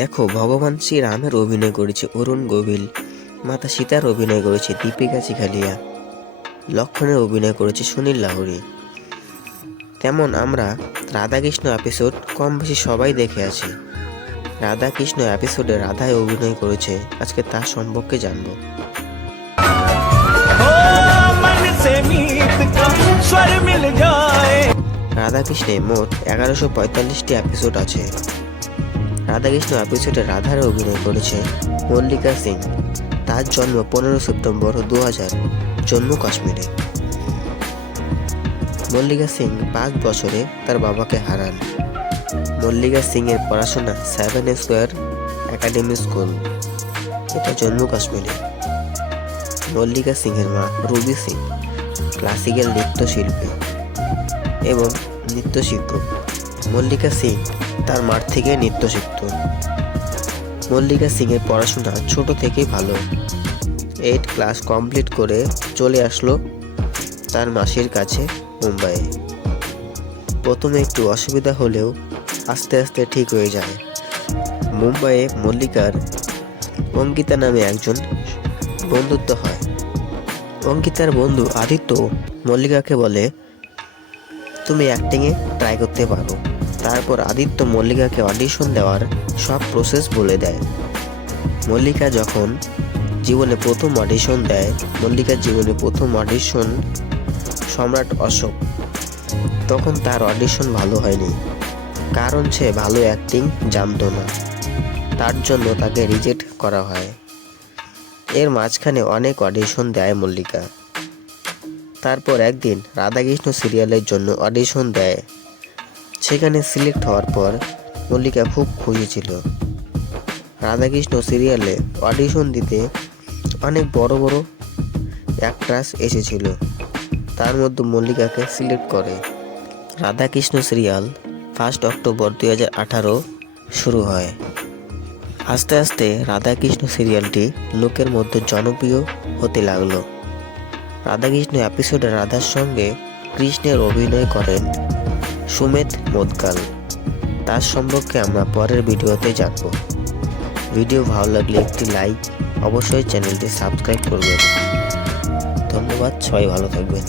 দেখো, ভগবান শ্রীরামের অভিনয় করেছে অরুণ গোভিল, মাতা সীতার অভিনয় করেছে দীপিকা চিখালিয়া, লক্ষণের অভিনয় করেছে সুনীল লাহিড়ী। তেমন আমরা রাধাকৃষ্ণ এপিসোড কম বেশি সবাই দেখে আছি। রাধাকৃষ্ণ এপিসোডে রাধায় অভিনয় করেছে, আজকে তার সম্পর্কে জানবো। রাধাকৃষ্ণে মোট 1145টি এপিসোড আছে। রাধাকৃষ্ণ এপিসোডে রাধার অভিনয় করেছে মল্লিকা সিং। তার জন্ম 15 সেপ্টেম্বর 2000 জম্মু কাশ্মীরে। মল্লিকা সিং 5 বছরে তার বাবাকে হারান। মল্লিকা সিং এর পড়াশোনা 7 স্কোয়ার একাডেমি স্কুল, এটা জম্মু কাশ্মীরে। মল্লিকা সিং এর মা রুবি সিং ক্লাসিক্যাল নৃত্যশিল্পী এবং নৃত্য শিক্ষক। মল্লিকা সিং তার মার থেকে নৃত্য শিখত। মল্লিকা সিং এর পড়াশোনা ছোট থেকেই ভালো। 8 ক্লাস কমপ্লিট করে চলে আসলো তার মাসির কাছে মুম্বাইয়ে। প্রথমে একটু অসুবিধা হলেও আস্তে আস্তে ঠিক হয়ে যায়। মুম্বাইয়ে মল্লিকার অঙ্কিতা নামে একজন বন্ধুত্ব হয়। অঙ্কিতার বন্ধু আদিত্য মল্লিকাকে বলে, তুমি অ্যাক্টিংয়ে ট্রাই করতে পারো। তারপর আদিত্য মল্লিকাকে অডিশন দেওয়ার সব প্রসেস বলে দেয়। মল্লিকা যখন জীবনে প্রথম অডিশন দেয়, মল্লিকার জীবনে প্রথম অডিশন সম্রাট অশোক। তখন তার অডিশন ভালো হয়নি, কারণ সে ভালো অ্যাক্টিং জানতো না। তার জন্য তাকে রিজেক্ট করা হয়। এর মাঝখানে অনেক অডিশন দেয় মল্লিকা। তারপর একদিন রাধাকৃষ্ণ সিরিয়ালের জন্য অডিশন দেয়। সেখানে সিলেক্ট হওয়ার পর মল্লিকা খুব খুশি ছিল। রাধাকৃষ্ণ সিরিয়ালে অডিশন দিতে অনেক বড় বড় অ্যাক্ট্রেস এসেছিল, তার মধ্যে মল্লিকাকে সিলেক্ট করে। রাধাকৃষ্ণ সিরিয়াল 1 অক্টোবর 2018 শুরু হয়। আস্তে আস্তে রাধাকৃষ্ণ সিরিয়ালটি লোকের মধ্যে জনপ্রিয় হতে লাগলো। রাধাকৃষ্ণ এপিসোডে রাধার সঙ্গে কৃষ্ণের অভিনয় করেন সুমেধ মুদগাল। তার সম্পর্কে আমরা পরের ভিডিওতে জানব। ভিডিও ভালো লাগলে একটি লাইক, অবশ্যই চ্যানেলটি সাবস্ক্রাইব করবেন। ধন্যবাদ, সবাই ভালো থাকবেন।